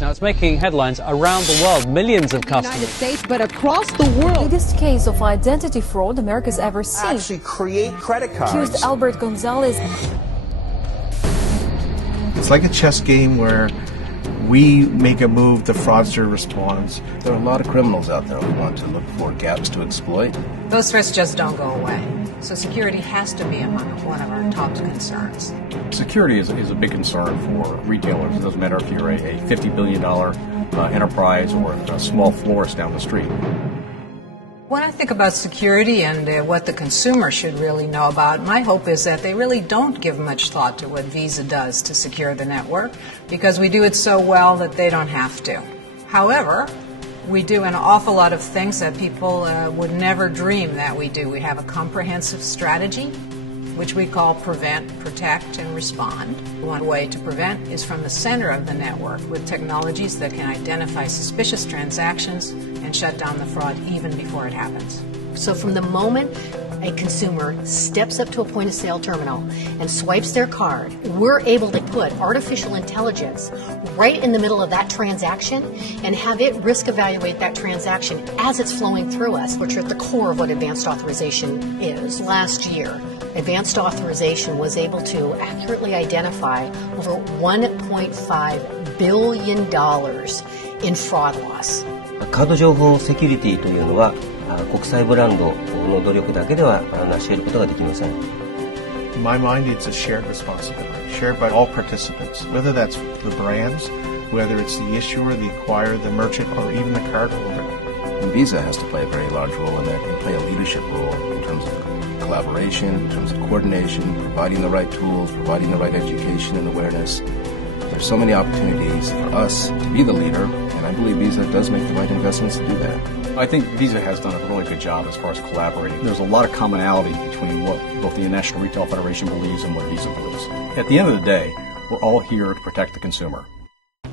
Now, it's making headlines around the world. Millions of customers. United States, but across the world. Biggest case of identity fraud America's ever seen. Actually create credit cards. Accused Albert Gonzalez. It's like a chess game where we make a move, the fraudster responds. There are a lot of criminals out there who want to look for gaps to exploit. Those threats just don't go away. So security has to be among one of our top concerns. Security is a big concern for retailers. It doesn't matter if you're a $50 billion enterprise or a small florist down the street. When I think about security and what the consumer should really know about, my hope is that they really don't give much thought to what Visa does to secure the network, because we do it so well that they don't have to. However, we do an awful lot of things that people would never dream that we do. We have a comprehensive strategy, which we call prevent, protect, and respond. One way to prevent is from the center of the network with technologies that can identify suspicious transactions and shut down the fraud even before it happens. So from the moment a consumer steps up to a point-of-sale terminal and swipes their card, we're able to put artificial intelligence right in the middle of that transaction and have it risk evaluate that transaction as it's flowing through us, which are at the core of what advanced authorization is. Last year, advanced authorization was able to accurately identify over $1.5 billion in fraud loss. カード情報セキュリティというのは国際ブランドの努力だけでは成し得ることができません。In my mind, it's a shared responsibility, shared by all participants, whether that's the brands, whether it's the issuer, the acquirer, the merchant, or even the cardholder. And Visa has to play a very large role in that and play a leadership role in terms of collaboration, in terms of coordination, providing the right tools, providing the right education and awareness. There's so many opportunities for us to be the leader, and I believe Visa does make the right investments to do that. I think Visa has done a really good job as far as collaborating. There's a lot of commonality between what both the National Retail Federation believes and what Visa believes. At the end of the day, we're all here to protect the consumer.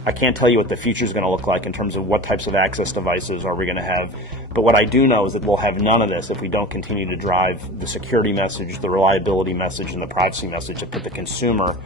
I can't tell you what the future is going to look like in terms of what types of access devices are we going to have. But what I do know is that we'll have none of this if we don't continue to drive the security message, the reliability message, and the privacy message that put the consumer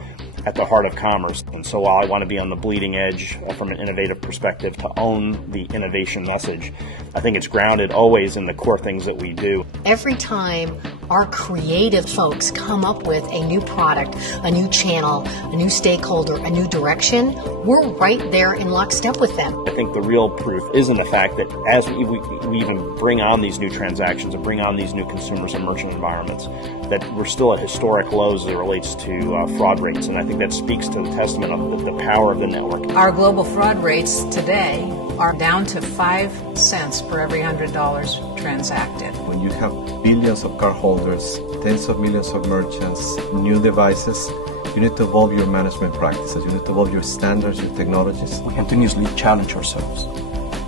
at the heart of commerce. And so while I want to be on the bleeding edge from an innovative perspective to own the innovation message, I think it's grounded always in the core things that we do. Every time our creative folks come up with a new product, a new channel, a new stakeholder, a new direction, we're right there in lockstep with them. I think the real proof is in the fact that as we even bring on these new transactions and bring on these new consumers and merchant environments, that we're still at historic lows as it relates to fraud rates. And I think that speaks to the testament of the power of the network. Our global fraud rates today are down to 5 cents per every $100 transacted. When you have billions of cardholders, tens of millions of merchants, new devices, you need to evolve your management practices, you need to evolve your standards, your technologies. We continuously challenge ourselves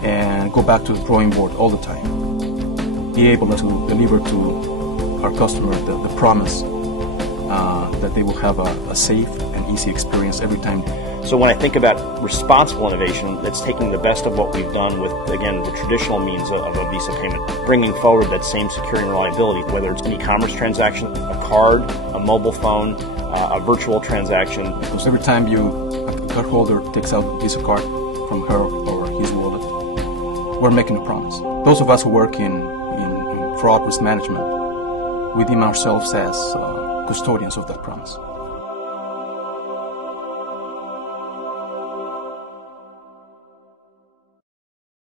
and go back to the drawing board all the time. Be able to deliver to our customer the promise that they will have a safe and easy experience every time. So when I think about responsible innovation, it's taking the best of what we've done with, again, the traditional means of a Visa payment, bringing forward that same security and reliability, whether it's an e-commerce transaction, a card, a mobile phone, a virtual transaction. Because every time a cardholder takes out a Visa card from her or his wallet, we're making a promise. Those of us who work in fraud risk management, we deem ourselves as custodians of that promise.